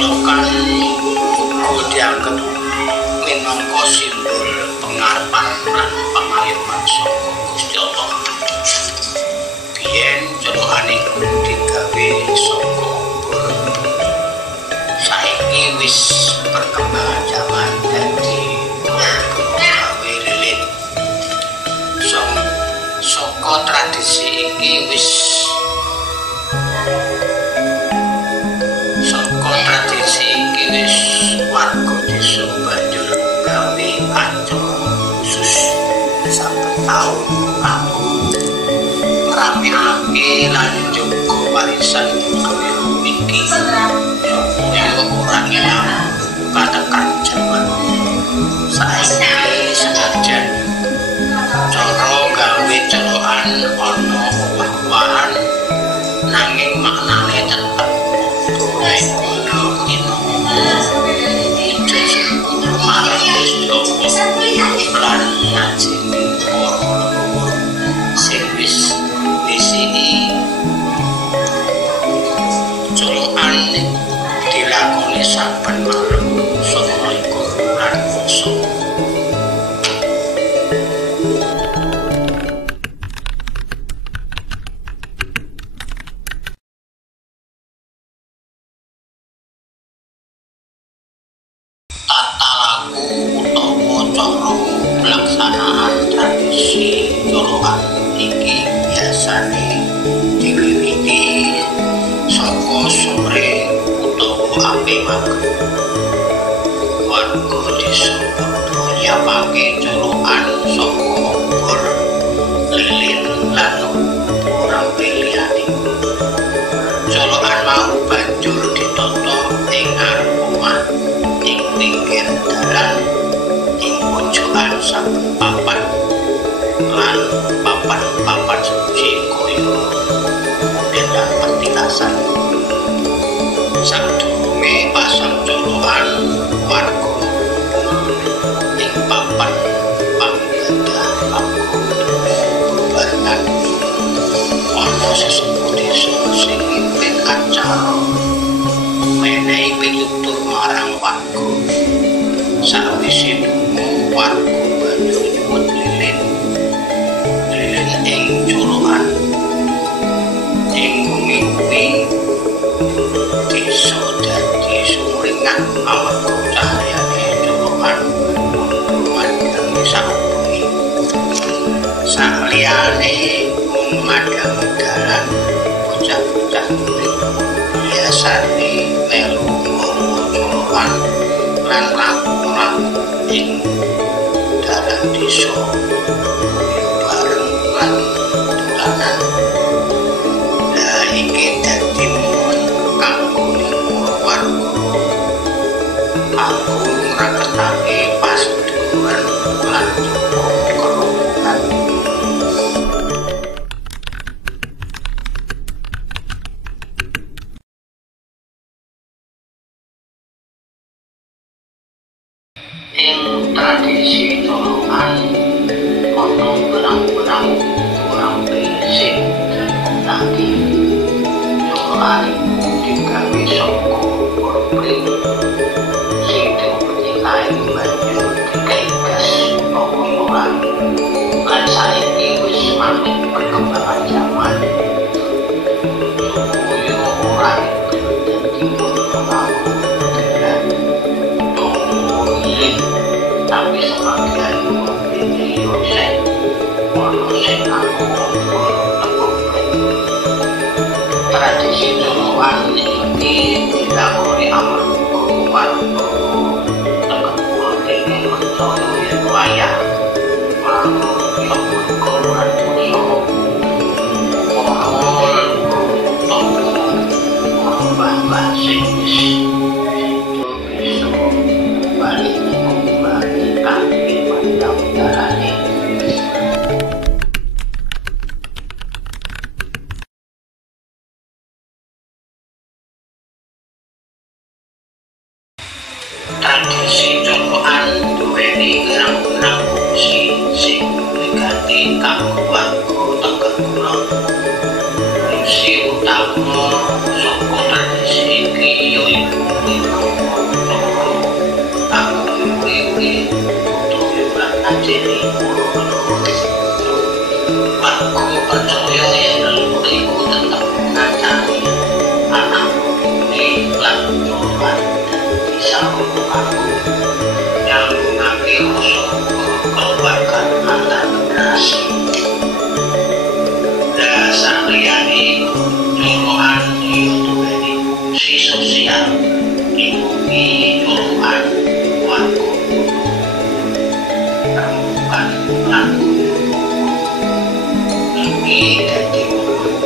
Jolokan uga dianggep minangka simbol pengarepan lan pangayoman saka Gusti Allah. Biyen jolokan iku digawe saka obor. Saiki wis perkembangan zaman dadi gawe lilin. Saka tradisi iki wis warga desa banjur gawe acara khusus saben taun kanggo ngramekake lan njaga warisan budaya iki supaya ora ilang katekan jaman saiki. Senajan cara gawe colokan ana owah-owahan nanging maknane tetep lan ngajeni para leluhur sing wis disini. Colokan dilakoni saben malem 29 bulan Puasa. Tata laku utawa cara pelaksanaan tradisi colokan iki biasane diwiwiti saka sore utawa ame maghrib. Warga desa padha nyiapake colokan saka obor, lilin lan rampe liyane. Colokan mau banjur ditata ing ngarep omah, ing pinggir dalan, ing pojokan saben papan lan papan-papan suci kaya benda petitasan. Sadurunge pasang colokan, warga ing papan panggidah kanggo berbatan. Ana sesepuh desa sing mimpin acara menehi pitutur marang warga. Sawise dungo, warga banjur nyuwun lilin ing colokan. Ing wengi kuwi desa dadi sumringah amarga cahyane colokan mandangi saubengé. Saliyane madhangi dalan, bocah-bocah cilik biasane melu nggawa colokan lan laku-laku ing dalan desa bareng lan dolanan. Lah iki dadi momen kanggo para warga kanggo ngraketake paseduluran lan kerukunan. Ing tradisi colokan ana benang-benang rampe sing dadi colokan iku digawe saka korpring sing diopeni kain banjur dikai gas utawa yoran. Lan saiki wis manut perkembangan zaman supaya ora dadi pengaku tapi sebagian ini yosek walau sing aku tradisi colokan iki dilakoni amarga warga tegepul kene percaya yen wayah manut yang berkoran dosa mohon utawa mbah-mbah sing wis balik kaki panjang darane. Tradisi colokan duweni gerang-gerang fungsi sing wigati kanggo warga Tegal Kulon. Fungsi utama saka tradisi iki ya iku ngancani anak ini lan coba bisa aku yang mengambil usul keluarga antar generasi. Dasar liyane colokan YouTube ini si sosial di bumi colokan warga bukan lagu ini jadi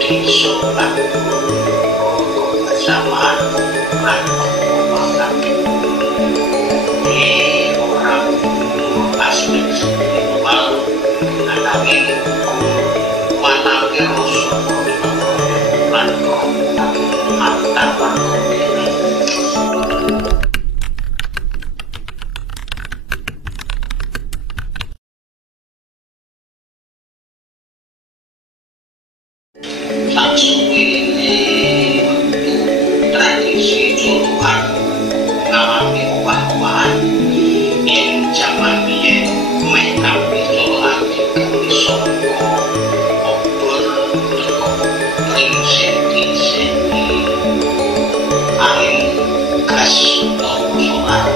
di sobat kebersamaan dan pengembangan di orang aspek spiritual mengalami wanagi rusuh dan kontak antar warga ini. Saksuwene wektu tradisi colokan ngalami owah-owahan ing jaman biyen meh kabeh colokan digawe saka obor teko ring senti-senti angin gas utawa solar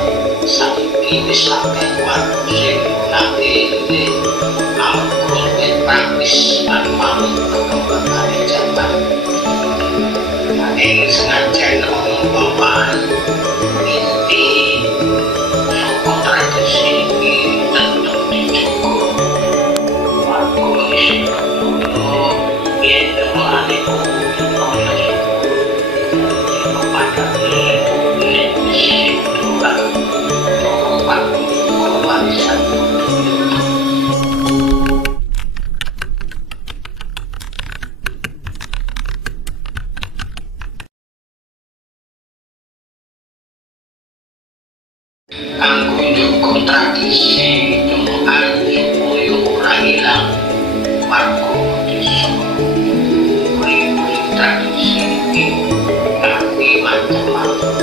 saiki wis akeh warga sing nggunakake amarga praktis lan manut perkembangan zaman. Ing senajan pengembang inti saka tradisi iki tetep dijaga. Warga isih percaya yen ane ana kepadane nek sing durang ora warisan. Kanggo njaga tradisi colokan supaya ora ilang warga desa murid-murid tradisi iki kanthi macam-macam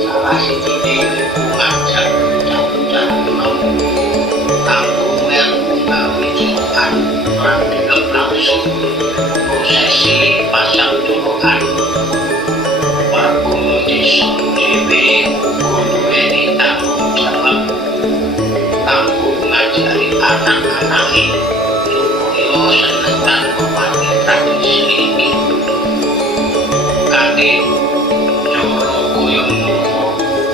salah sijine ngajak bocah-bocah enom kanggo melu gawe colokan lan delok langsung prosesi pasang colokan. Warga desa dhewe duweni tanggung jawab kanggo ngajari anak-anake supaya seneng lan ngopake tradisi iki. Kanthi cara koyo ngono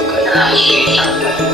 generasi sadurunge